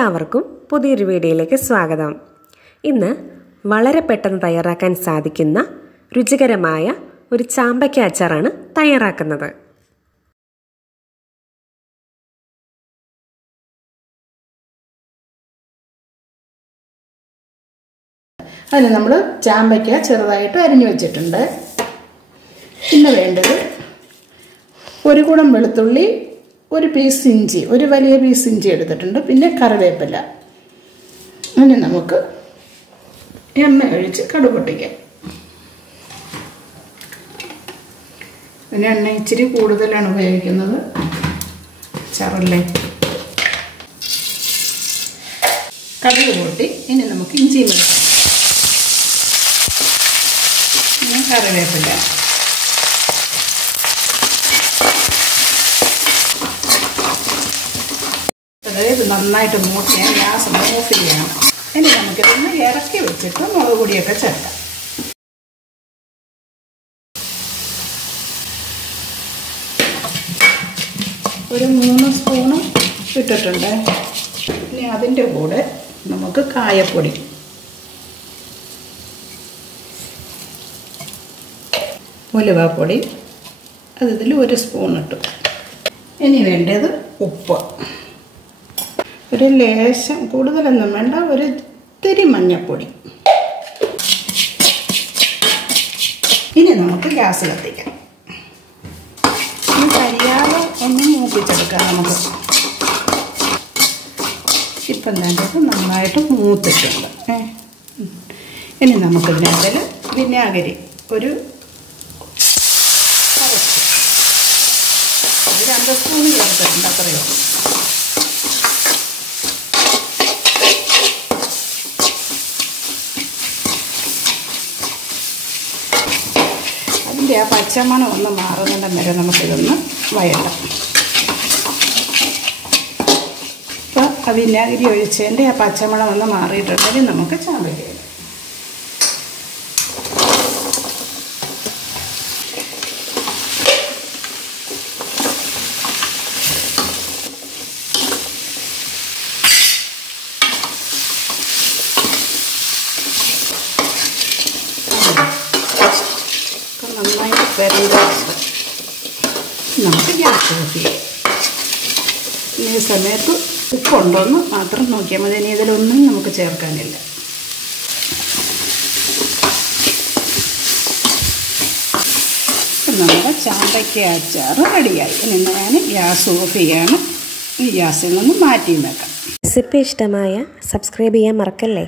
എല്ലാവർക്കും പുതിയൊരു വീഡിയോയിലേക്ക് സ്വാഗതം. ഇന്ന് വളരെ പെട്ടെന്ന് തയ്യാറാക്കാൻ സാധിക്കുന്ന രുചികരമായ ഒരു ചാമ്പയ്ക്ക അച്ചാറാണ് തയ്യാറാക്കുന്നത്. അതിന് നമ്മൾ ചാമ്പയ്ക്ക ചെറുതായിട്ട് അരിഞ്ഞു വെച്ചിട്ടുണ്ട്. പിന്നെ വേണ്ടത് ഒരു കുടം വെളുത്തുള്ളി, ഒരു പീസ് ഇഞ്ചി, ഒരു വലിയ പീസ് ഇഞ്ചി എടുത്തിട്ടുണ്ട്. പിന്നെ കറിവേപ്പില. അങ്ങനെ നമുക്ക് എണ്ണ ഒഴിച്ച് കടുക് പൊട്ടിക്കാം. പിന്നെ എണ്ണ ഇച്ചിരി കൂടുതലാണ് ഉപയോഗിക്കുന്നത്, അച്ചാറല്ലേ. കടുക് പൊട്ടി. ഇനി നമുക്ക് ഇഞ്ചി വെളുക്കാം. പിന്നെ കറിവേപ്പില. ഇത് നന്നായിട്ട് മൂട്ടിയാൽ ഗ്യാസ് ഓഫ് ചെയ്യണം. ഇനി നമുക്കിതൊന്ന് ഇറക്കി വെച്ചിട്ട് മുളക് പൊടിയൊക്കെ ചേർക്കാം. ഒരു 3 സ്പൂണ് ഇട്ടിട്ടുണ്ട്. ഇനി അതിൻ്റെ കൂടെ നമുക്ക് കായപ്പൊടി, ഉലുവാപ്പൊടി, അതിൽ 1 സ്പൂൺ ഇട്ടു. ഇനി വേണ്ടത് ഉപ്പ്, ഒരു ലേശം, കൂടുതലൊന്നും വേണ്ട, ഒരു ഇത്തിരി മഞ്ഞൾപ്പൊടി. ഇനി നമുക്ക് ഗ്യാസ് കത്തിക്കാം. കരിയാതെ ഒന്ന് മൂപ്പിച്ചെടുക്കാം നമുക്ക്. ഇപ്പം വേണ്ടത് നന്നായിട്ട് മൂത്തിട്ടുണ്ട്. ഇനി നമുക്കിതിനകത്തിൽ വിനാഗിരി ഒരു 2 സ്പൂൺ ചേർത്തിട്ടുണ്ട്, അത്രയോ. അതിൻ്റെ ആ പച്ചമണം ഒന്ന് മാറുന്നിടം വരെ നമുക്കിതൊന്ന് വഴറ്റാം. ഇപ്പോൾ ആ വിനാഗിരി ഒഴിച്ചതിൻ്റെ ആ പച്ചമണം ഒന്ന് മാറിയിട്ടുണ്ടെങ്കിൽ നമുക്ക് ചാമ്പയ്ക്ക ഇടാം. നന്നായിട്ട് വരണ്ട നമുക്ക് ഗ്യാസ് ഓഫ് ചെയ്യാം. ഈ സമയത്ത് ഉപ്പുണ്ടോയെന്ന് മാത്രം നോക്കിയാൽ മതി. ഇനി ഇതിലൊന്നും നമുക്ക് ചേർക്കാനില്ല. നമ്മുടെ ചാമ്പയ്ക്ക അച്ചാർ റെഡിയായി. ഇനി ഞാൻ ഗ്യാസ് ഓഫ് ചെയ്യാണ്. ഈ ഗ്യാസിൽ നിന്ന് മാറ്റിയും വെക്കാം. റെസിപ്പി ഇഷ്ടമായ സബ്സ്ക്രൈബ് ചെയ്യാൻ മറക്കല്ലേ.